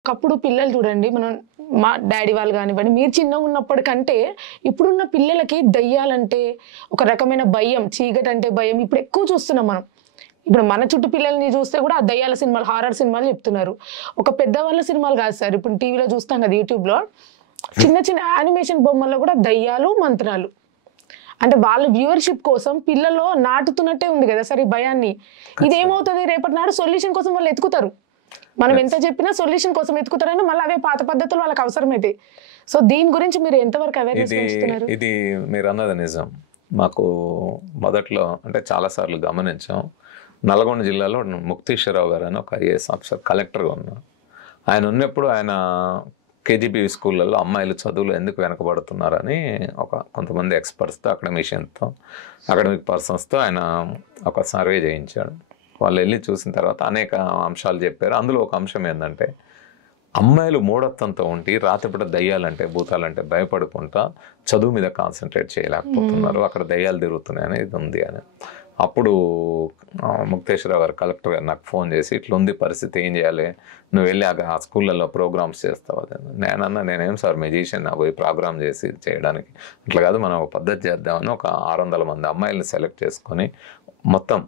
ఒకప్పుడు పిల్లలు చూడండి మనం మా డ్యాడీ వాళ్ళు గానివ్వండి, మీరు చిన్నగా ఉన్నప్పటికంటే ఇప్పుడున్న పిల్లలకి దయ్యాలంటే ఒక రకమైన భయం, చీకటంటే భయం ఇప్పుడు ఎక్కువ చూస్తున్నాం మనం. ఇప్పుడు మన చుట్టూ పిల్లల్ని చూస్తే కూడా ఆ దయ్యాల సినిమాలు, హారర్ సినిమాలు చెప్తున్నారు. ఒక పెద్దవాళ్ళ సినిమాలు కాదు సార్. ఇప్పుడు టీవీలో చూస్తాం కదా, యూట్యూబ్‌లో చిన్న చిన్న యానిమేషన్ బొమ్మల్లో కూడా దయ్యాలు, మంత్రాలు. అంటే వాళ్ళ వ్యూవర్‌షిప్ కోసం పిల్లల్లో నాటుతున్నట్టే ఉంది కదా సార్ ఈ భయాన్ని. ఇదేమవుతది రేపటి నాడు సొల్యూషన్ కోసం వాళ్ళు ఎతుకుతారు. మనం ఎంత చెప్పినా సొల్యూషన్ కోసం ఎతుకుతారని మళ్ళీ అవే పాత పద్ధతులు వాళ్ళకి అవసరమైతాయి. సో దీని గురించి మీరు ఎంతవరకు అవేర్‌నెస్ పెంచుతున్నారు? ఇది మీరు అన్నది నిజం. మాకు మొదట్లో అంటే చాలాసార్లు గమనించాం. నల్గొండ జిల్లాలో ముక్తేశ్వరరావు గారు అని ఒక ఐఏఎస్ ఆఫీసర్ కలెక్టర్గా ఉన్నారు. ఆయన ఉన్నప్పుడు ఆయన కేజీబీవీ స్కూళ్ళల్లో అమ్మాయిలు చదువులు ఎందుకు వెనకబడుతున్నారని కొంతమంది ఎక్స్పర్ట్స్తో, అకాడమిక్ పర్సన్స్తో ఆయన ఒక సర్వే చేయించాడు. వాళ్ళు వెళ్ళి చూసిన తర్వాత అనేక అంశాలు చెప్పారు. అందులో ఒక అంశం ఏంటంటే, అమ్మాయిలు మూఢత్వంతో ఉండి రాత్రిపూట దయ్యాలంటే, భూతాలంటే భయపడుకుంటా చదువు మీద కాన్సన్ట్రేట్ చేయలేకపోతున్నారు, అక్కడ దయ్యాలు తిరుగుతున్నాయి అనేది ఉంది అని. అప్పుడు ముక్తేశ్వరరావు గారు కలెక్టర్ గారు నాకు ఫోన్ చేసి, ఇట్లా ఉంది పరిస్థితి, ఏం చేయాలి, నువ్వు వెళ్ళి ఆ స్కూళ్ళల్లో ప్రోగ్రామ్స్ చేస్తావు. నేనేం సార్ మెజిషియన్ పోయి ప్రోగ్రామ్ చేయడానికి, ఇట్లా కాదు, మనం ఒక పద్ధతి చేద్దామని ఒక 600 మంది అమ్మాయిల్ని సెలెక్ట్ చేసుకొని మొత్తం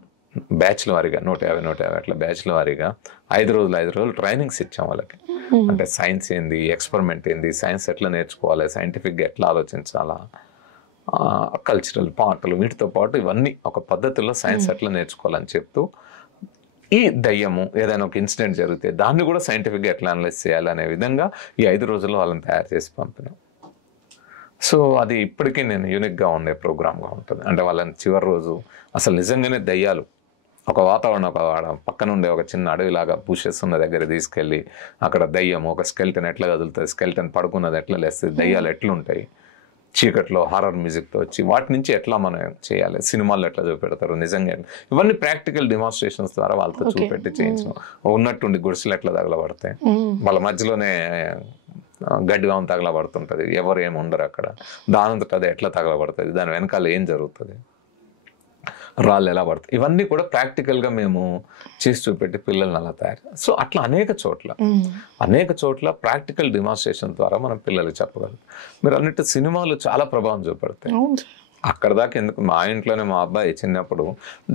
బ్యాచ్ల వారీగా 150 అట్లా బ్యాచ్ల వారీగా 5 రోజులు ట్రైనింగ్స్ ఇచ్చాం వాళ్ళకి. అంటే సైన్స్ ఏంది, ఎక్స్పెరిమెంట్ ఏంది, సైన్స్ ఎట్లా నేర్చుకోవాలి, సైంటిఫిక్గా ఎట్లా ఆలోచించాలా, కల్చరల్ పాటలు, వీటితో పాటు ఇవన్నీ ఒక పద్ధతిలో సైన్స్ ఎట్లా నేర్చుకోవాలని చెప్తూ, ఈ దయ్యము ఏదైనా ఒక ఇన్సిడెంట్ జరిగితే దాన్ని కూడా సైంటిఫిక్గా ఎట్లా అనలైజ్ చేయాలనే విధంగా ఈ 5 రోజుల్లో వాళ్ళని తయారు చేసి పంపినాం. సో అది ఇప్పటికీ నేను యూనిక్గా ఉండే ప్రోగ్రామ్గా ఉంటుంది. అంటే వాళ్ళని చివరి రోజు అసలు నిజంగానే దయ్యాలు ఒక వాతావరణం, ఒక పక్కన ఉండే ఒక చిన్న అడవిలాగా బుషెస్ ఉన్న దగ్గర తీసుకెళ్ళి అక్కడ దయ్యం ఒక స్కెల్టన్ ఎట్లా కదులుతుంది, స్కెల్టన్ పడుకున్నది ఎట్లా లేస్తుంది, దయ్యాలు ఎట్లుంటాయి, చీకట్లో హారర్ మ్యూజిక్తో వచ్చి వాటి నుంచి ఎట్లా మనం చేయాలి, సినిమాల్లో ఎట్లా చూపెడతారు, నిజంగా ఇవన్నీ ప్రాక్టికల్ డెమాన్స్ట్రేషన్స్ ద్వారా వాళ్ళతో చూపెట్టి చేయించడం. ఉన్నట్టుండి గుడిసెలు ఎట్లా తగలబడతాయి, వాళ్ళ మధ్యలోనే గడ్డిగా తగలబడుతుంటుంది, ఎవరు ఏమి ఉండరు అక్కడ, దానంతట అది ఎట్లా తగలబడుతుంది, దాని వెనకాల ఏం జరుగుతుంది, రాళ్ళు ఎలా పడతాయి, ఇవన్నీ కూడా ప్రాక్టికల్గా మేము చేసి చూపెట్టి పిల్లల్ని అలా తయారు. సో అట్లా అనేక చోట్ల ప్రాక్టికల్ డెమాన్స్ట్రేషన్ ద్వారా మనం పిల్లలకి చెప్పగలం. మీరు అన్నట్టు సినిమాలు చాలా ప్రభావం చూపెడతాయి. అక్కడ దాకా ఎందుకు, మా ఇంట్లోనే మా అబ్బాయి చిన్నప్పుడు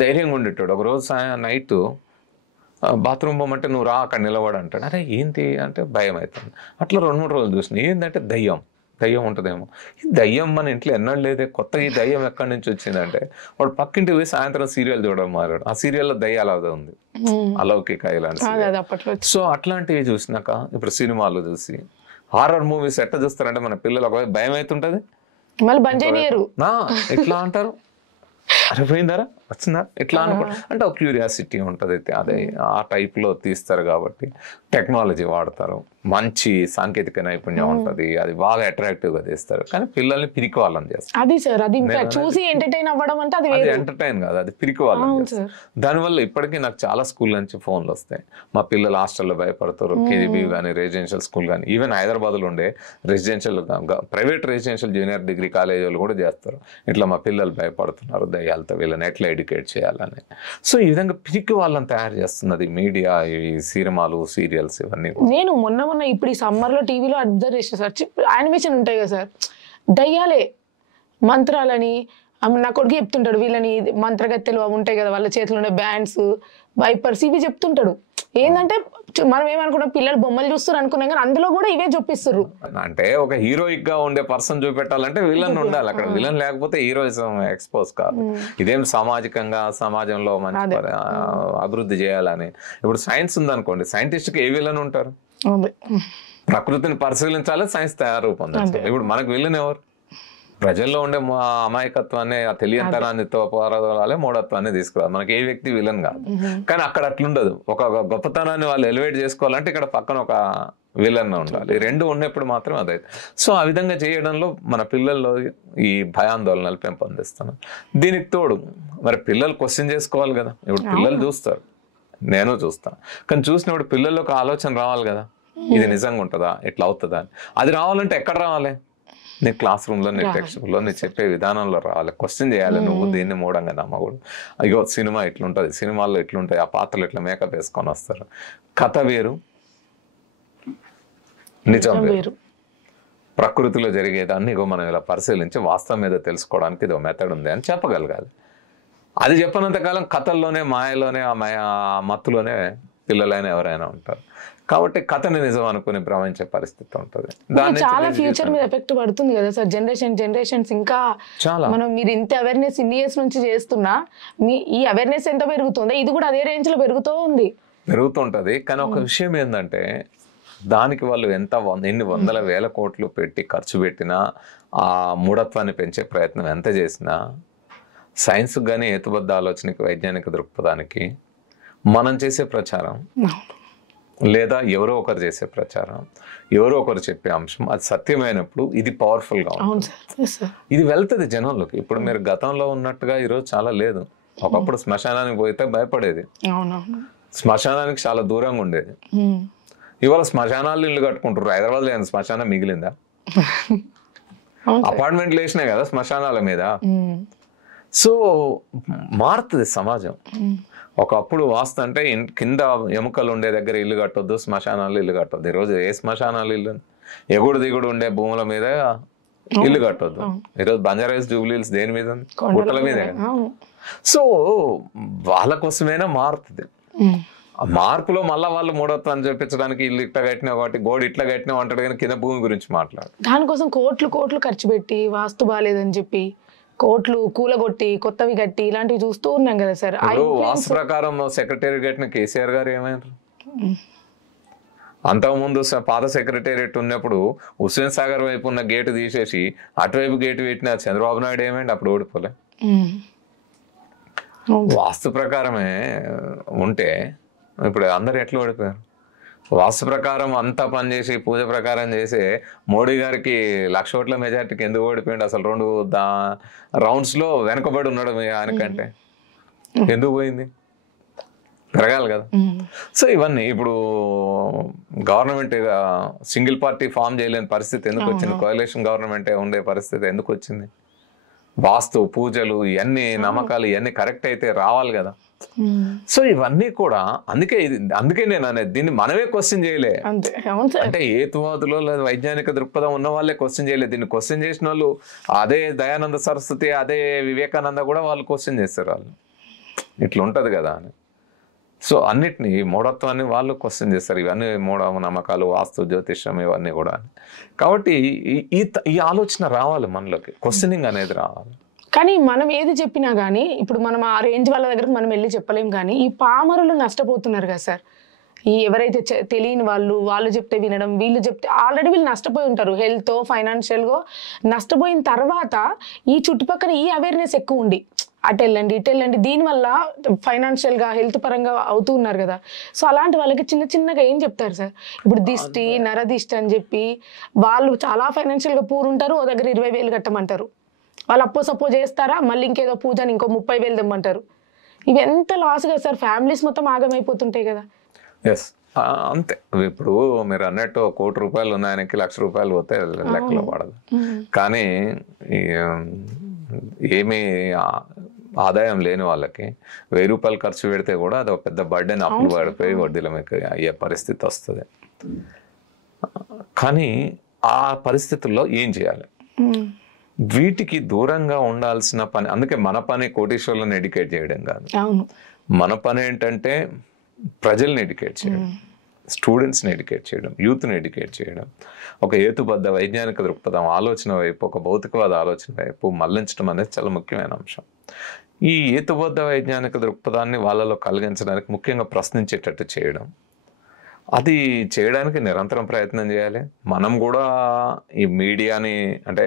ధైర్యంగా ఉండేటాడు. ఒకరోజు నైట్ బాత్రూమ్ పోమంటే నువ్వు రా అక్కడ నిలబడు అంటాడు. అరే ఏంటి అంటే భయం అవుతుంది. అట్లా 2-3 రోజులు చూసిన, ఏంటంటే దయ్యం ఉంటుందేమో. ఈ దయ్యం మన ఇంట్లో ఎన్నడూ లేదే, కొత్తగా ఈ దయ్యం ఎక్కడి నుంచి వచ్చిందంటే వాడు పక్కింటి పోయి సాయంత్రం సీరియల్ చూడడం మారాడు. ఆ సీరియల్లో దయ్యాలు అదే ఉంది, అలౌకిక ఇలాంటి. సో అట్లాంటివి చూసినాక ఇప్పుడు సినిమాలు చూసి హారర్ మూవీస్ ఎట్లా చూస్తారంటే మన పిల్లలు ఒకవైపు భయం అవుతుంటది, ఎట్లా అంటారు, అరే పోయిందారా వచ్చిందా ఇట్లా అనుకో అంటే ఒక క్యూరియాసిటీ ఉంటుంది. అదే ఆ టైప్లో తీస్తారు కాబట్టి టెక్నాలజీ వాడతారు, మంచి సాంకేతిక నైపుణ్యం ఉంటుంది, అది బాగా అట్రాక్టివ్గా తీస్తారు. కానీ పిల్లల్ని పిరికి వాళ్ళని చేస్తారు. అది సార్, అది చూసి ఎంటర్టైన్ అవ్వడం అంటే అది ఎంటర్టైన్ కాదు, అది పిరికి వాళ్ళని చేస్తారు. దానివల్ల ఇప్పటికీ నాకు చాలా స్కూల్ నుంచి ఫోన్లు వస్తాయి, మా పిల్లలు హాస్టల్లో భయపడతారు, కేజీబీ కానీ రెసిడెన్షియల్ స్కూల్ కానీ, ఈవెన్ హైదరాబాద్లో ఉండే residential private residential junior degree college వాళ్ళు కూడా చేస్తారు. ఇట్లా మా పిల్లలు భయపడుతున్నారు దయ్యాలతో, వీళ్ళని ఎట్లా ఎడ్యుకేట్ చేయాలని. సో ఈ విధంగా పిరికి వాళ్ళని తయారు చేస్తున్నది మీడియా, ఈ సినిమాలు, సీరియల్స్ ఇవన్నీ. నేను మొన్న ఇప్పుడు ఈ సమ్మర్లో టీవీలో అబ్జర్వ్ చేసిన సార్, యానిమేషన్ ఉంటాయి కదా సార్, దయ్యాలే మంత్రాలని నా కొడుకు చెప్తుంటాడు, వీళ్ళని మంత్రగత్తెలు అవి ఉంటాయి కదా, వాళ్ళ చేతిలో ఉండే బ్యాండ్స్, వైపర్స్ ఇవి చెప్తుంటాడు. ఏంటంటే మనం ఏమనుకున్నాం, పిల్లలు బొమ్మలు చూస్తారు అనుకున్నాం, కానీ అందులో కూడా ఇవే చూపిస్తారు. అంటే ఒక హీరోయిక్ గా ఉండే పర్సన్ చూపెట్టాలంటే విలన్ ఉండాలి అక్కడ, విలన్ లేకపోతే హీరోయిజం ఎక్స్పోజ్ కాదు. ఇదేం సామాజికంగా సమాజంలో మంచి అభివృద్ధి చేయాలని. ఇప్పుడు సైన్స్ ఉందనుకోండి, సైంటిస్ట్ కి ఏ విలన్ ఉంటారు, ప్రకృతిని పరిశీలించాలి, సైన్స్ తయారు పొందాలి. ఇప్పుడు మనకు విలన్ ఎవరు, ప్రజల్లో ఉండే అమాయకత్వాన్ని, ఆ తెలియతనాన్నితో పోరాడాలి, మూఢత్వాన్ని తీసుకురావాలి. మనకి ఏ వ్యక్తి విలన్ కాదు. కానీ అక్కడ అట్లుండదు, ఒక గొప్పతనాన్ని వాళ్ళు ఎలివేట్ చేసుకోవాలంటే ఇక్కడ పక్కన ఒక విలన్ ఉండాలి. ఈ రెండు ఉన్నప్పుడు మాత్రం అదే. సో ఆ విధంగా చేయడంలో మన పిల్లల్లో ఈ భయాందోళనలు పెంపొందిస్తున్నాం. దీనికి తోడు మరి పిల్లలు క్వశ్చన్ చేసుకోవాలి కదా. ఇప్పుడు పిల్లలు చూస్తారు, నేను చూస్తాను, కానీ చూసినప్పుడు పిల్లల్లో ఒక ఆలోచన రావాలి కదా, ఇది నిజంగా ఉంటుందా, ఇట్లా అవుతుందా అని. అది రావాలంటే ఎక్కడ రావాలి, నీ క్లాస్ రూమ్లో, నీ టెక్స్ట్ బుక్లో, నీ చెప్పే విధానంలో రావాలి. క్వశ్చన్ చేయాలి, నువ్వు దీన్ని మూఢంగా నమ్మకూడదు. అయ్యో సినిమా ఇట్లుంటుంది, సినిమాల్లో ఇట్లుంటాయి, ఆ పాత్రలు ఇట్లా మేకప్ వేసుకొని వస్తారు, కథ వేరు, నిజం వేరు. వేరు. ప్రకృతిలో జరిగేదాన్ని ఇగో మనం ఇలా పరిశీలించి వాస్తవం మీద తెలుసుకోవడానికి ఇది మెథడ్ ఉంది అని చెప్పగలగాలి. అది చెప్పినంతకాలం కథల్లోనే మాయలోనే ఆ మత్తులోనే పిల్లలైనా ఎవరైనా ఉంటారు. కాబట్టి కథని నిజం అనుకుని భ్రమించే పరిస్థితి ఉంటుంది. దాన్ని చాలా ఫ్యూచర్ మీద ఎఫెక్ట్ పడుతుంది కదా సార్. జనరేషన్స్ ఇంకా చాలా మనం మీరు ఇంత అవేర్నెస్ ఇన్ని ఇయర్స్ నుంచి చేస్తున్నా ఈ అవేర్నెస్ ఎంత పెరుగుతుందో ఇది కూడా అదే రేంజ్ లో పెరుగుతుంటది. కానీ ఒక విషయం ఏంటంటే దానికి వాళ్ళు ఎన్ని వందల వేల కోట్లు పెట్టి ఖర్చు పెట్టినా ఆ మూఢత్వాన్ని పెంచే ప్రయత్నం ఎంత చేసినా సైన్స్ కానీ హేతుబద్ధ ఆలోచనకి వైజ్ఞానిక దృక్పథానికి మనం చేసే ప్రచారం లేదా ఎవరో ఒకరు చేసే ప్రచారం, ఎవరో ఒకరు చెప్పే అంశం అది సత్యమైనప్పుడు ఇది పవర్ఫుల్గా ఉంటుంది. ఇది వెళ్తుంది జనంలోకి. ఇప్పుడు మీరు గతంలో ఉన్నట్టుగా ఈరోజు చాలా లేదు. ఒకప్పుడు శ్మశానానికి పోతే భయపడేది, శ్మశానానికి చాలా దూరంగా ఉండేది. ఇవాళ శ్మశానాలు ఇల్లు కట్టుకుంటారు. హైదరాబాద్ లేని శ్మశానం మిగిలిందా? అపార్ట్మెంట్లు వేసినాయి కదా శ్మశానాల మీద. సో మారుతుంది సమాజం. ఒకప్పుడు వాస్తు అంటే కింద ఎముకలు ఉండే దగ్గర ఇల్లు కట్టొద్దు, శ్మశానాలు ఇల్లు కట్టొద్దు. ఈరోజు ఏ శ్మశానాలు ఇల్లు? ఎగుడు దిగుడు ఉండే భూముల మీద ఇల్లు కట్టొద్దు. ఈరోజు బంజారాస్ జూబ్లీహిల్స్ దేని మీద? గుట్టల మీదే. సో వాళ్ళ కోసమైనా మారుతుంది. మార్పులో మళ్ళీ వాళ్ళు మూఢత్వాన్ని చూపించడానికి ఇల్లు ఇట్లా కట్టినా కాబట్టి గోడ ఇట్లా కట్టినా అంటాడు, కానీ కింద భూమి గురించి మాట్లాడు. దానికోసం కోట్లు ఖర్చు పెట్టి వాస్తు బాగాలేదని చెప్పి కోట్లు కూలగొట్టి కొత్తవి కట్టి ఇలాంటివి చూస్తూ ఉన్నాం కదా సార్. వాస్తు ప్రకారం సెక్రటేరియట్ కట్టిన కేసీఆర్ గారు ఏమైనారు? అంతకుముందు పాత సెక్రటేరియట్ ఉన్నప్పుడు హుస్సేన్ సాగర్ వైపు ఉన్న గేటు తీసేసి అటువైపు గేటు పెట్టిన చంద్రబాబు నాయుడు ఏమైంది? అప్పుడు ఓడిపోలే. వాస్తు ప్రకారమే ఉంటే ఇప్పుడు అందరు ఎట్లా ఓడిపోయారు? వాస్తు ప్రకారం అంతా పనిచేసి పూజ ప్రకారం చేసే మోడీ గారికి 1,00,000 ఓట్ల మెజార్టీకి ఎందుకు ఓడిపోయింది? అసలు 2 రౌండ్స్ లో వెనకబడి ఉన్నాడు ఆయనకంటే. ఎందుకు పోయింది? పెరగాలి కదా. సో ఇవన్నీ ఇప్పుడు గవర్నమెంట్ సింగిల్ పార్టీ ఫామ్ చేయలేని పరిస్థితి ఎందుకు వచ్చింది? కోalition గవర్నమెంట్ ఉండే పరిస్థితి ఎందుకు వచ్చింది? వాస్తు పూజలు ఇవన్నీ నమ్మకాలు ఇవన్నీ కరెక్ట్ అయితే రావాలి కదా. సో ఇవన్నీ కూడా అందుకే నేను అనేది దీన్ని మనమే క్వశ్చన్ చేయలే. అంటే హేతువాదులో లేదా వైజ్ఞానిక దృక్పథం ఉన్న వాళ్ళే క్వశ్చన్ చేయలేదు. దీన్ని క్వశ్చన్ చేసిన వాళ్ళు అదే దయానంద సరస్వతి, అదే వివేకానంద కూడా వాళ్ళు క్వశ్చన్ చేస్తారు. వాళ్ళు ఇట్లా ఉంటది కదా అని. సో అన్నిటినీ మూఢత్వాన్ని వాళ్ళు క్వశ్చన్ చేస్తారు. ఇవన్నీ మూఢ నమ్మకాలు, వాస్తు, జ్యోతిష్యం ఇవన్నీ కూడా. కాబట్టి ఈ ఆలోచన రావాలి మనలోకి, క్వశ్చనింగ్ అనేది రావాలి. కానీ మనం ఏది చెప్పినా కానీ ఇప్పుడు మనం ఆ రేంజ్ వాళ్ళ దగ్గరకు మనం వెళ్ళి చెప్పలేం. కానీ ఈ పామరులు నష్టపోతున్నారు కదా సార్. ఈ ఎవరైతే తెలియని వాళ్ళు చెప్తే వినడం, వీళ్ళు చెప్తే ఆల్రెడీ వీళ్ళు నష్టపోయి ఉంటారు. హెల్త్ ఫైనాన్షియల్గా నష్టపోయిన తర్వాత ఈ చుట్టుపక్కల ఈ అవేర్నెస్ ఎక్కువ ఉండి అటు వెళ్ళండి ఇటు వెళ్ళండి, దీనివల్ల ఫైనాన్షియల్గా హెల్త్ పరంగా అవుతూ ఉన్నారు కదా. సో అలాంటి వాళ్ళకి చిన్నగా ఏం చెప్తారు సార్? ఇప్పుడు దిష్టి నరదిష్టి అని చెప్పి వాళ్ళు చాలా ఫైనాన్షియల్గా పూర్ ఉంటారు. ఓ దగ్గర 20,000 కట్టమంటారు. వాళ్ళు సపోజ్ చేస్తారా, మళ్ళీ ఇంకేదో పూజని ఇంకో 30,000 తెమ్మంటారు. ఇవి ఎంత లాస్ కదా సార్. ఫ్యామిలీస్ మొత్తం ఆగమైపోతుంటాయి కదా. ఎస్ అంతే. ఇప్పుడు మీరు అన్నట్టు 1 కోటి రూపాయలు ఉన్న ఆయనకి 1,00,000 రూపాయలు పోతే లెక్కలో పడదు. కానీ ఏమీ ఆదాయం లేని వాళ్ళకి 1,000 రూపాయలు ఖర్చు పెడితే కూడా అది ఒక పెద్ద బర్డెన్, అప్పులు పడిపోయి వడ్డీల మీకు అయ్యే పరిస్థితి వస్తుంది. కానీ ఆ పరిస్థితుల్లో ఏం చేయాలి? వీటికి దూరంగా ఉండాల్సిన పని. అందుకే మన పని కోటీశ్వర్లను ఎడ్యుకేట్ చేయడం కాదు. మన పని ఏంటంటే ప్రజల్ని ఎడ్యుకేట్ చేయడం, స్టూడెంట్స్ని ఎడ్యుకేట్ చేయడం, యూత్ని ఎడ్యుకేట్ చేయడం. ఒక హేతుబద్ధ వైజ్ఞానిక దృక్పథం ఆలోచన వైపు, ఒక భౌతికవాద ఆలోచన వైపు మళ్లించడం అనేది చాలా ముఖ్యమైన అంశం. ఈ హేతుబద్ధ వైజ్ఞానిక దృక్పథాన్ని వాళ్ళలో కలిగించడానికి ముఖ్యంగా ప్రశ్నించేటట్టు చేయడం, అది చేయడానికి నిరంతరం ప్రయత్నం చేయాలి. మనం కూడా ఈ మీడియాని అంటే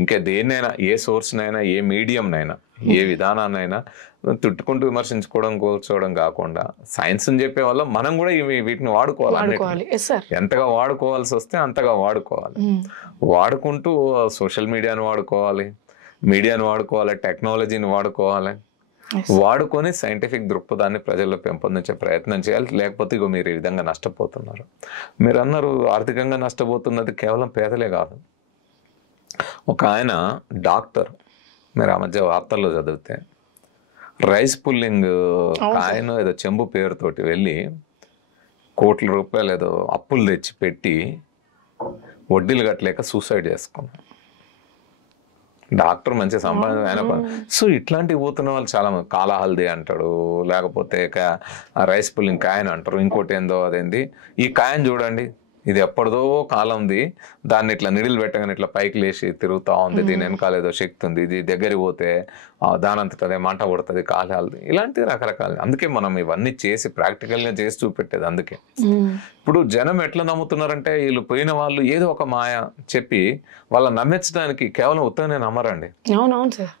ఇంకా దేన్నైనా, ఏ సోర్స్నైనా, ఏ మీడియంనైనా, ఏ విధానాన్నైనా తిట్టుకుంటూ విమర్శించుకోవడం, కూర్చోవడం కాకుండా సైన్స్ని చెప్పే వల్ల మనం కూడా వీటిని వాడుకోవాలి. ఎంతగా వాడుకోవాల్సి వస్తే అంతగా వాడుకోవాలి. వాడుకుంటూ సోషల్ మీడియాని వాడుకోవాలి, టెక్నాలజీని వాడుకోవాలి. వాడుకొని సైంటిఫిక్ దృక్పథాన్ని ప్రజల్లో పెంపొందించే ప్రయత్నం చేయాలి. లేకపోతే మీరు ఈ విధంగా నష్టపోతున్నారు. మీరు అన్నారు ఆర్థికంగా నష్టపోతున్నది కేవలం పేదలే కాదు. ఒక ఆయన డాక్టర్, మీరు ఆ మధ్య వార్తల్లో చదివితే రైస్ పుల్లింగ్ ఆయన ఏదో చెంబు పేరుతోటి వెళ్ళి 1,00,00,000 రూపాయలు ఏదో అప్పులు తెచ్చి పెట్టి వడ్డీలు కట్టలేక సూసైడ్ చేసుకున్నాడు. డాక్టర్ మంచి సంపాదన ఆయన. సో ఇట్లాంటివి పోతున్న వాళ్ళు చాలా మంది. కాలాహల్దీ అంటాడు, లేకపోతే రైస్ పుల్లింగ్ కాయన్ అంటారు, ఇంకోటి ఏందో అదేంది. ఈ కాయన్ చూడండి, ఇది ఎప్పటిదో కాలంది, దాన్ని ఇట్లా నిడిలు పెట్టగానే ఇట్లా పైకి లేచి తిరుగుతూ ఉంది, దీని వెనకాల ఏదో శక్తి ఉంది, ఇది దగ్గరికి పోతే దానంతటదే మంట పడుతుంది, కాలాలది, ఇలాంటివి రకరకాలు. అందుకే మనం ఇవన్నీ చేసి ప్రాక్టికల్గా చేసి చూపెట్టేది. అందుకే ఇప్పుడు జనం ఎట్లా నమ్ముతున్నారంటే, వీళ్ళు పోయిన వాళ్ళు ఏదో ఒక మాయ చెప్పి వాళ్ళని నమ్మించడానికి కేవలం ఉత్తగానే నమ్మరండి.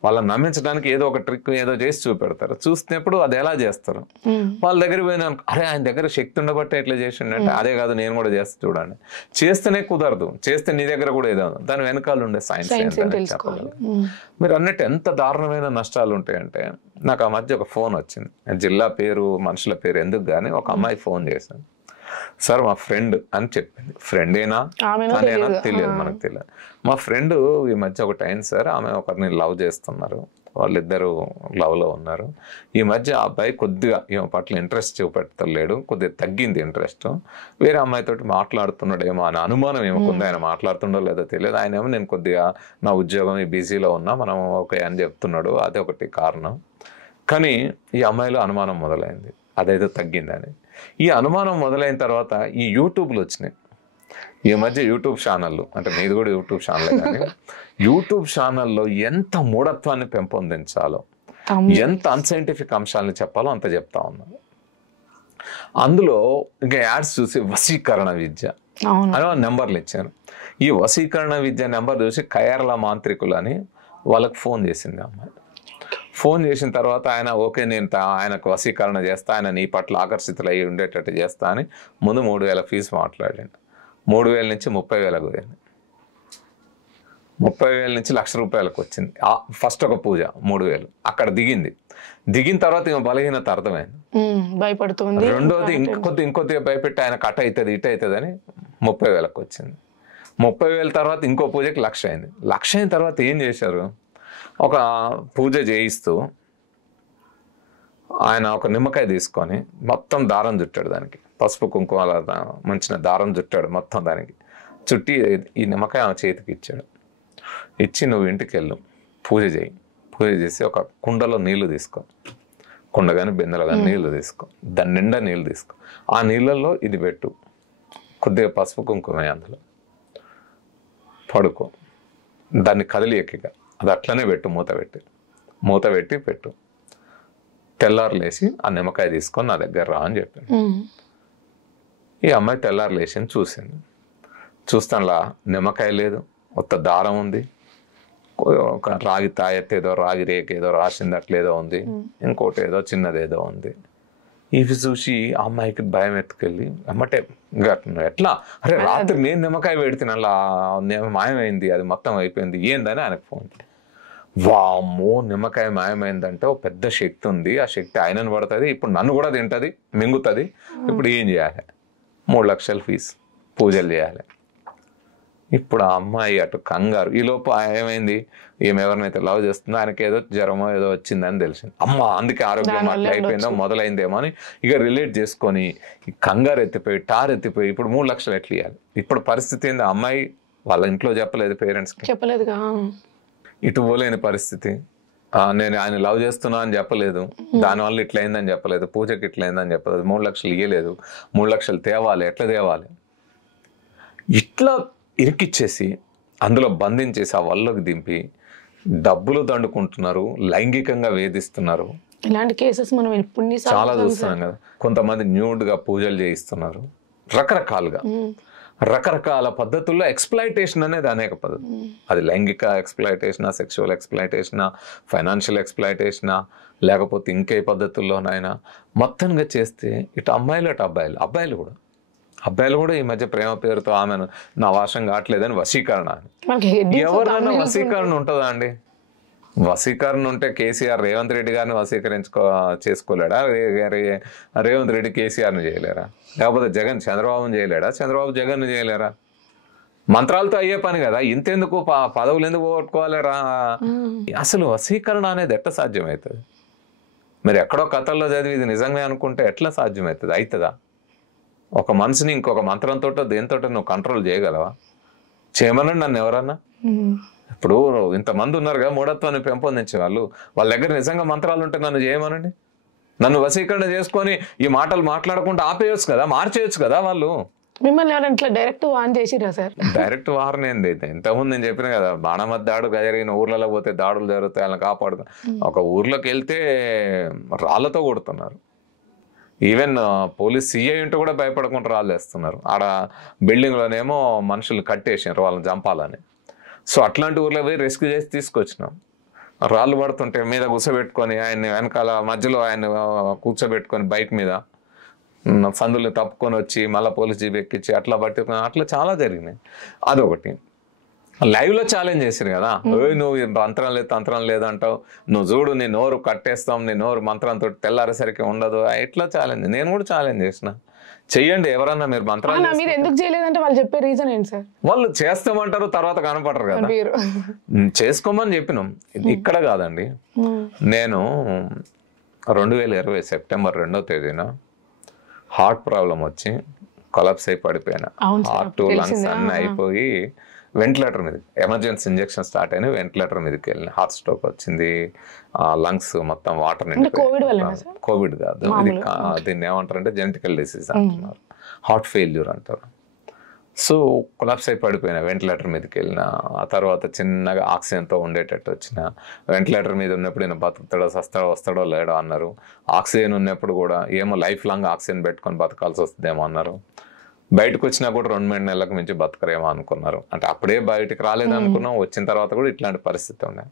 వాళ్ళని నమ్మించడానికి ఏదో ఒక ట్రిక్ ఏదో చేసి చూపెడతారు. చూసినప్పుడు అది ఎలా చేస్తారు, వాళ్ళ దగ్గర పోయినా అరే ఆయన దగ్గర శక్తి ఉండబట్టే ఎట్లా చేసిండే, అదే కాదు నేను కూడా చేస్తా చూడండి. చేస్తేనే కుదరదు, చేస్తే నీ దగ్గర కూడా ఏదో దాని వెనకాల ఉండే సైన్స్ చెప్పగలరు. మీరు అన్నట్టు ఎంత దారుణమైన నష్టాలు ఉంటాయంటే, నాకు ఆ మధ్య ఒక ఫోన్ వచ్చింది, జిల్లా పేరు మనుషుల పేరు ఎందుకు కానీ, ఒక అమ్మాయి ఫోన్ చేశాను. సార్ మా ఫ్రెండ్ అని చెప్పింది. ఫ్రెండేనా తనేనా తెలియదు, మనకు తెలియదు. మా ఫ్రెండ్ ఈ మధ్య ఒకటి అయింది సార్, ఆమె ఒకరిని లవ్ చేస్తున్నారు, వాళ్ళిద్దరూ లవ్లో ఉన్నారు. ఈ మధ్య ఆ అబ్బాయి కొద్దిగా ఈమె పట్ల ఇంట్రెస్ట్ చూపెట్టలేడు, కొద్దిగా తగ్గింది ఇంట్రెస్ట్, వేరే అమ్మాయితోటి మాట్లాడుతున్నాడేమో అని అనుమానం ఏమకుంది. ఆయన మాట్లాడుతుండో లేదో తెలియదు. ఆయన ఏమో నేను కొద్దిగా నా ఉద్యోగం ఈ బిజీలో ఉన్నా, మనం ఓకే అని చెప్తున్నాడు, అదే ఒకటి కారణం. కానీ ఈ అమ్మాయిలో అనుమానం మొదలైంది, అదేదో తగ్గిందని. ఈ అనుమానం మొదలైన తర్వాత ఈ యూట్యూబ్లు వచ్చినాయి. ఈ మధ్య యూట్యూబ్ ఛానళ్ళు, అంటే మీది కూడా యూట్యూబ్ ఛానల్, కానీ యూట్యూబ్ ఛానల్లో ఎంత మూఢత్వాన్ని పెంపొందించాలో, ఎంత అన్సైంటిఫిక్ అంశాలను చెప్పాలో అంత చెప్తా ఉన్నాను. అందులో ఇంకా యాడ్స్ చూసి వశీకరణ విద్య అని నెంబర్లు ఇచ్చాను. ఈ వశీకరణ విద్య నెంబర్ చూసి కేరళ మాంత్రికులు అని వాళ్ళకి ఫోన్ చేసింది అమ్మాయి. ఫోన్ చేసిన తర్వాత ఆయన ఓకే నేను ఆయనకు వశీకరణ చేస్తా, ఆయన నీ పట్ల ఆకర్షితులు అయ్యి ఉండేటట్టు చేస్తా అని ముందు 3,000 ఫీజు మాట్లాడండి. 3,000 నుంచి 30,000 పోయింది, 30,000 నుంచి ₹1,00,000 వచ్చింది. ఫస్ట్ ఒక పూజ 3,000 అక్కడ దిగింది. దిగిన తర్వాత ఈమె బలహీనత అర్థమైంది, భయపడుతుంది. రెండోది ఇంకొద్దిగా భయపెట్టి ఆయన కట్ అవుతుంది ఇటు అవుతుంది అని 30,000 వచ్చింది. 30,000 తర్వాత ఇంకో పూజకి 1,00,000 అయింది. 1,00,000 అయిన తర్వాత ఏం చేశారు, ఒక పూజ చేయిస్తూ ఆయన ఒక నిమ్మకాయ తీసుకొని మొత్తం దారం చుట్టాడు, దానికి పసుపు కుంకుమ మంచిన దారం చుట్టాడు మొత్తం, దానికి చుట్టి ఈ నిమ్మకాయ ఆమె చేతికి ఇచ్చాడు. ఇచ్చి నువ్వు ఇంటికి వెళ్ళు, పూజ చేయి, పూజ చేసి ఒక కుండలో నీళ్లు తీసుకో, కుండ కానీ బిందెలో కానీ నీళ్లు తీసుకో, దాని నిండా నీళ్ళు తీసుకో, ఆ నీళ్ళల్లో ఇది పెట్టు, కొద్దిగా పసుపు కుంకుమ అందులో పడుకో, దాన్ని కదిలి ఎక్కిగా అది అట్లనే పెట్టు, మూత పెట్టి పెట్టు, తెల్లారు లేచి ఆ నిమ్మకాయ తీసుకొని నా దగ్గర రా అని చెప్పాను. ఈ అమ్మాయి తెల్లారు లేచి చూసింది. చూస్తానులా నిమ్మకాయ లేదు, ఒక్క దారం ఉంది, ఒక రాగి తాయెత్తు ఏదో రాగి రేఖ ఏదో రాసింది అట్లేదో ఉంది, ఇంకోటి ఏదో చిన్నదేదో ఉంది. ఇవి చూసి ఆ అమ్మాయికి భయం ఎత్తుకెళ్ళి అమ్మటే ఎట్లా, అరే రాత్రి నేను నిమ్మకాయ పెడితే అలా మాయమైంది, అది మొత్తం అయిపోయింది ఏందని ఆయనకు ఫోన్. వామ్మో నిమ్మకాయ మాయమైందంటే ఒక పెద్ద శక్తి ఉంది, ఆ శక్తి ఆయనను పడుతుంది, ఇప్పుడు నన్ను కూడా తింటుంది మింగుతుంది, ఇప్పుడు ఏం చేయాలి, 3,00,000 ఫీజు, పూజలు చేయాలి. ఇప్పుడు ఆ అమ్మాయి అటు కంగారు. ఈ లోపు ఏమైంది, ఈమె ఎవరినైతే లవ్ చేస్తుందో ఆయనకి ఏదో జ్వరమో ఏదో వచ్చిందని తెలిసింది. అమ్మ అందుకే ఆరోగ్యం అట్లా అయిపోయిందో మొదలైందేమో అని ఇక రిలేట్ చేసుకొని కంగారు ఎత్తిపోయి ఎత్తిపోయి ఇప్పుడు 3,00,000 ఎట్లా ఇవ్వాలి. ఇప్పుడు పరిస్థితి ఏంది, అమ్మాయి వాళ్ళ ఇంట్లో చెప్పలేదు, పేరెంట్స్కి చెప్పలేదుగా, ఇటు పోలేని పరిస్థితి. నేను ఆయన లవ్ చేస్తున్నా అని చెప్పలేదు, దానివల్ల ఇట్లా అయిందని చెప్పలేదు, పూజకి ఇట్లా అయిందని చెప్పలేదు, 3,00,000 ఇవ్వలేదు, 3,00,000 తేవాలి, ఎట్లా తేవాలి, ఇట్లా ఇరికిచ్చేసి అందులో బంధించేసి ఆ వల్లోకి దింపి డబ్బులు దండుకుంటున్నారు, లైంగికంగా వేధిస్తున్నారు. ఇలాంటి కేసెస్ మనం చాలా చూస్తున్నాం కదా. కొంతమంది న్యూడ్గా పూజలు చేయిస్తున్నారు, రకరకాలుగా రకరకాల పద్ధతుల్లో ఎక్స్ప్లాయిటేషన్ అనేది అనేక పద్ధతి. అది లైంగిక ఎక్స్ప్లాయిటేషనా, సెక్షువల్ ఎక్స్ప్లాయిటేషనా, ఫైనాన్షియల్ ఎక్స్ప్లాయిటేషనా, లేకపోతే ఇంకే పద్ధతుల్లోనైనా మొత్తంగా చేస్తే ఇటు అమ్మాయిలు అటు అబ్బాయిలు కూడా ఈ మధ్య ప్రేమ పేరుతో ఆమెను నా వాషం కావట్లేదని వశీకరణ. ఎవరైనా వశీకరణ ఉంటుందా అండి? వశీకరణ ఉంటే కేసీఆర్ రేవంత్ రెడ్డి గారిని చేసుకోలేడా? రేవంత్ రెడ్డి కేసీఆర్ని చేయలేరా? లేకపోతే జగన్ చంద్రబాబుని చేయలేడా? చంద్రబాబు జగన్ని చేయలేరా? మంత్రాలతో అయ్యే పని కదా, ఇంతెందుకు పదవులు ఎందుకు పోగొట్టుకోవాలేరా? అసలు వశీకరణ అనేది ఎట్లా సాధ్యమవుతుంది? మీరు ఎక్కడో కథల్లో చదివి ఇది నిజంగా అనుకుంటే ఎట్లా సాధ్యమవుతుంది? అవుతుందా? ఒక మనిషిని ఇంకొక మంత్రంతో దేంతో నువ్వు కంట్రోల్ చేయగలవా? చేయమనండి నన్ను ఎవరన్నా. ఇప్పుడు ఇంతమంది ఉన్నారు కదా మూఢత్వాన్ని పెంపొందించే వాళ్ళు, వాళ్ళ దగ్గర నిజంగా మంత్రాలు ఉంటే నన్ను చేయమనండి. నన్ను వశీకరణ చేసుకొని ఈ మాటలు మాట్లాడకుండా ఆపేయచ్చు కదా, మార్చేయచ్చు కదా వాళ్ళు. మిమ్మల్ని ఎవరైనా ఇట్లా డైరెక్ట్ వాన్ చేసిరా సార్? డైరెక్ట్ వార్నే ఏంది ఇంతకుముందు నేను చెప్పిన కదా, బాణమతి దాడు జరిగిన ఊర్లలో పోతే దాడులు జరుగుతాయి, వాళ్ళని కాపాడుతా. ఒక ఊర్లోకి వెళ్తే రాళ్లతో కొడుతున్నారు. ఈవెన్ పోలీస్ సిఐ ఉంటే కూడా భయపడకుండా రాళ్ళు వేస్తున్నారు. ఆడ బిల్డింగ్లోనేమో మనుషులు కట్టేసారు వాళ్ళని చంపాలని. సో అట్లాంటి ఊర్లో పోయి రెస్క్యూ చేసి తీసుకొచ్చినాం. రాళ్ళు పడుతుంటే మీద కూర్చోబెట్టుకొని ఆయన్ని వెనకాల మధ్యలో ఆయన కూర్చోబెట్టుకొని బైక్ మీద సందుల్ని తప్పుకొని వచ్చి మళ్ళీ పోలీస్ జీప్ ఎక్కించి అట్లా పట్టుకొని అట్లా చాలా జరిగినాయి. అదొకటి. లైవ్లో ఛాలెంజ్ చేశారు కదా, నువ్వు మంత్రం లేదు తంత్రం లేదంటావు, నువ్వు చూడు నీ నోరు కట్టేస్తాం, నీ నోరు మంత్రంతో తెల్లారేసరికి ఉండదు, ఎట్లా ఛాలెంజ్. నేను కూడా ఛాలెంజ్ చేసిన, చెయ్యండి ఎవరన్నా మీరు మంత్రాలు. మీరు ఎందుకు చేయలేదంటే వాళ్ళు చెప్పే రీజన్ ఏంటి సార్? వాళ్ళు చేస్తామంటారు తర్వాత కనపడరు కదా. చేసుకోమని చెప్పినాం. ఇక్కడ కాదండి, నేను 2020 సెప్టెంబర్ 2వ తేదీన హార్ట్ ప్రాబ్లం వచ్చి కొలాప్స్ అయి పడిపోయినా. హార్ట్ లంగ్స్ అన్నీ అయిపోయి వెంటిలేటర్ మీద, ఎమర్జెన్సీ ఇంజెక్షన్ స్టార్ట్ అయిన వెంటిలేటర్ మీదకి వెళ్ళిన. హార్ట్ స్ట్రోక్ వచ్చింది, లంగ్స్ మొత్తం వాటర్ నిండి. కోవిడ్ కాదు ఇది, దీన్ని ఏమంటారంటే జెనెటికల్ డిసీజ్ అంటున్నారు, హార్ట్ ఫెయిల్యూర్ అంటారు. సో కొలాప్స్ అయి పడిపోయినా, వెంటిలేటర్ మీదకి వెళ్ళిన. ఆ తర్వాత చిన్నగా ఆక్సిజన్తో ఉండేటట్టు వచ్చిన. వెంటిలేటర్ మీద ఉన్నప్పుడు నేను బతుకుతాడో వస్తాడో లేడో అన్నారు. ఆక్సిజన్ ఉన్నప్పుడు కూడా ఏమో లైఫ్ లాంగ్ ఆక్సిజన్ పెట్టుకొని బతకాల్సి వస్తుందేమో అన్నారు. బయటకు వచ్చినా కూడా 2-3 నెలలకు మించి బతకరేమో అనుకున్నారు. అంటే అప్పుడే బయటకు రాలేదు అనుకున్నాం, వచ్చిన తర్వాత కూడా ఇట్లాంటి పరిస్థితి ఉండే.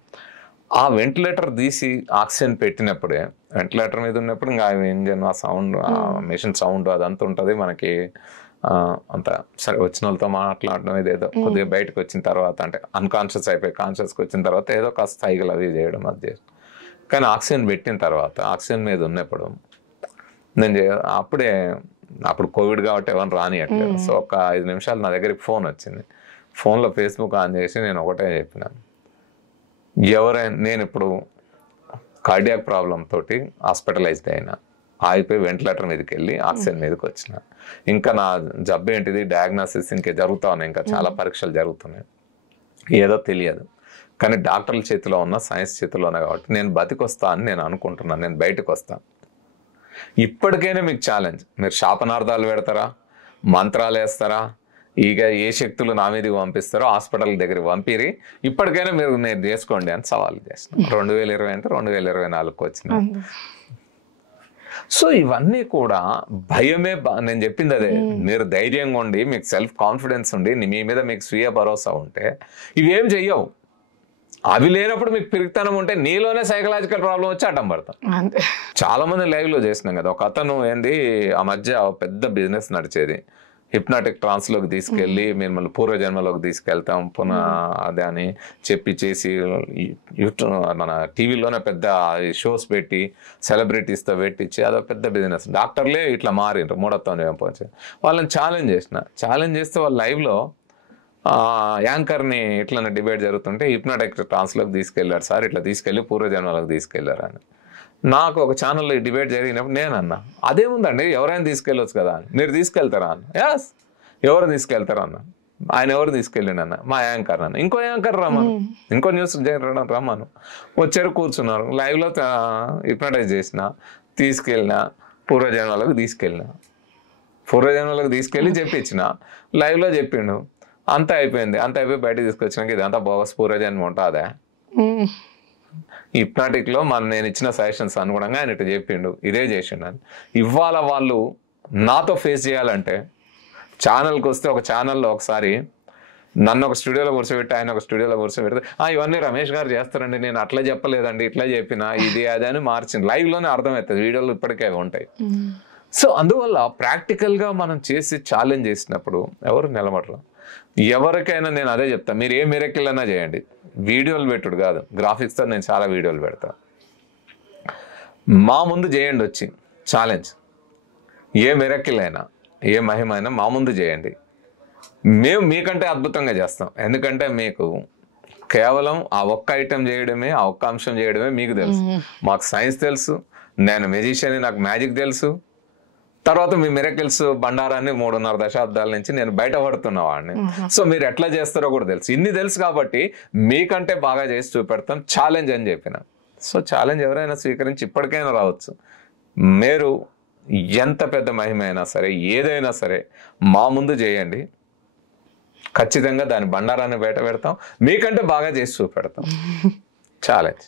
ఆ వెంటిలేటర్ తీసి ఆక్సిజన్ పెట్టినప్పుడే, వెంటిలేటర్ మీద ఉన్నప్పుడు ఇంకా ఇంజన్ ఆ సౌండ్, ఆ మెషిన్ సౌండ్ అదంతా ఉంటుంది మనకి. అంత సరే వచ్చిన వాళ్ళతో మాట్లాడడం ఇదేదో కొద్దిగా బయటకు వచ్చిన తర్వాత, అంటే అన్కాన్షియస్ అయిపోయి కాన్షియస్కి వచ్చిన తర్వాత ఏదో కాస్త సైకిల్ అవి చేయడం అది. కానీ ఆక్సిజన్ పెట్టిన తర్వాత, ఆక్సిజన్ మీద ఉన్నప్పుడు నేను అప్పుడు కోవిడ్ కాబట్టి ఎవరిని రానియట్లేదు. సో ఒక 5 నిమిషాలు నా దగ్గరికి ఫోన్ వచ్చింది. ఫోన్లో ఫేస్బుక్ ఆన్ చేసి నేను ఒకటే చెప్పినాను, నేను ఇప్పుడు కార్డియాక్ ప్రాబ్లం తోటి హాస్పిటలైజ్డ్ అయినా, ఆగిపోయి వెంటిలేటర్ మీదకి వెళ్ళి ఆక్సిజన్ మీదకి వచ్చిన. ఇంకా నా జబ్బు ఏంటిది డయాగ్నోసిస్ ఇంకా జరుగుతా ఉన్నాయి, ఇంకా చాలా పరీక్షలు జరుగుతున్నాయి, ఏదో తెలియదు. కానీ డాక్టర్ల చేతిలో ఉన్న, సైన్స్ చేతిలో ఉన్నాయి కాబట్టి నేను బతికొస్తా అని నేను అనుకుంటున్నాను, నేను బయటకు వస్తాను. ఇప్పటికైనా మీకు ఛాలెంజ్, మీరు శాపనార్థాలు పెడతారా, మంత్రాలు వేస్తారా, ఇక ఏ శక్తులు నా మీదకి పంపిస్తారో హాస్పిటల్ దగ్గరికి పంపిరి, ఇప్పటికైనా మీరు నేను చేసుకోండి అని సవాల్ చేస్తున్నాను. 2020 అంటే 2024కి వచ్చిన. సో ఇవన్నీ కూడా భయమే. నేను చెప్పింది అదే, మీరు ధైర్యంగా ఉండి, మీకు సెల్ఫ్ కాన్ఫిడెన్స్ ఉండి, మీ మీద మీకు స్వీయ భరోసా ఉంటే ఇవేం చెయ్యవు. అవి లేనప్పుడు మీకు పిరిగితనం ఉంటే నీలోనే సైకలాజికల్ ప్రాబ్లం వచ్చి అడ్డం పడతాం. చాలా మంది లైవ్లో చేసినాం కదా. ఒక అతను ఏంది ఆ మధ్య పెద్ద బిజినెస్ నడిచేది, హిప్నాటిక్ ట్రాన్స్లోకి తీసుకెళ్ళి మిమ్మల్ని పూర్వజన్మలోకి తీసుకెళ్తాం పునః అదే అని చెప్పి చేసి మన టీవీలోనే పెద్ద షోస్ పెట్టి సెలబ్రిటీస్తో పెట్టించి అదో పెద్ద బిజినెస్. డాక్టర్లే ఇట్లా మారిండ్రు మూఢత్వం పంపించి. వాళ్ళని ఛాలెంజ్ చేస్తే వాళ్ళ లైవ్లో యాంకర్ని ఇట్లా డిబేట్ జరుగుతుంటే హిప్నాటిక్ ట్రాన్స్లోకి తీసుకెళ్లారు సార్, ఇట్లా తీసుకెళ్ళి పూర్వజన్మలోకి తీసుకెళ్లారు అని. నాకు ఒక ఛానల్లో డిబేట్ జరిగినప్పుడు నేను అన్నా, అదేముందండి ఎవరైనా తీసుకెళ్ళొచ్చు కదా అని. మీరు తీసుకెళ్తారా అన్న. ఎస్, ఎవరు తీసుకెళ్తారా అన్న. ఆయన ఎవరు తీసుకెళ్ళండి అన్న, మా యాంకర్ అన్న. ఇంకో యాంకర్ రమ్మను, ఇంకో న్యూస్ రమ్మను. వచ్చారు, కూర్చున్నారు, లైవ్లో హిప్నటైజ్ చేసిన, తీసుకెళ్ళిన, పూర్వజన్మలకు తీసుకెళ్ళి చెప్పించిన, లైవ్లో చెప్పిండు. అంతా అయిపోయింది. బయటకు తీసుకొచ్చినాక ఇదంతా బోగస్ పూర్వజన్మ ఉంటుందా? హిప్నాటిక్లో నేను ఇచ్చిన సజెషన్స్ అనుగుణంగా ఆయన ఇట్లా చెప్పిండు, ఇదే చేసిండు అని. ఇవాళ వాళ్ళు నాతో ఫేస్ చేయాలంటే ఛానల్కి వస్తే, ఒక ఛానల్లో ఒకసారి నన్ను ఒక స్టూడియోలో కూర్చోబెట్టి, ఆయన ఒక స్టూడియోలో కూర్చోబెడితే ఇవన్నీ రమేష్ గారు చేస్తారండి, నేను అట్లా చెప్పలేదండి, ఇట్లా చెప్పిన, ఇది అది అని మార్చింది. లైవ్లోనే అర్థమవుతుంది, వీడియోలు ఇప్పటికే ఉంటాయి. సో అందువల్ల ప్రాక్టికల్గా మనం చేసి ఛాలెంజ్ చేసినప్పుడు ఎవరు నిలబడరు. ఎవరికైనా నేను అదే చెప్తాను, మీరు ఏ మిరకిల్ అయినా చేయండి, వీడియోలు పెట్టుడు కాదు, గ్రాఫిక్స్తో నేను చాలా వీడియోలు పెడతా. మా ముందు చేయండి వచ్చి ఛాలెంజ్, ఏ మిరకిల్ అయినా, ఏ మహిమ అయినా మా ముందు చేయండి, మేము మీకంటే అద్భుతంగా చేస్తాం. ఎందుకంటే మీకు కేవలం ఆ ఒక్క ఐటెం చేయడమే, ఆ ఒక్క అంశం చేయడమే మీకు తెలుసు. మాకు సైన్స్ తెలుసు, నేను మెజిషియన్, నాకు మ్యాజిక్ తెలుసు, తర్వాత మీ మిరకిల్స్ బండారాన్ని 3.5 దశాబ్దాల నుంచి నేను బయట పడుతున్న వాడిని. సో మీరు ఎట్లా చేస్తారో కూడా తెలుసు. ఇన్ని తెలుసు కాబట్టి మీకంటే బాగా చేసి చూపెడతాం, ఛాలెంజ్ అని చెప్పిన. సో ఛాలెంజ్ ఎవరైనా స్వీకరించి ఇప్పటికైనా రావచ్చు. మీరు ఎంత పెద్ద మహిమ అయినా సరే, ఏదైనా సరే మా ముందు చేయండి, ఖచ్చితంగా దాని బండారాన్ని బయట పెడతాం, మీకంటే బాగా చేసి చూపెడతాం. ఛాలెంజ్.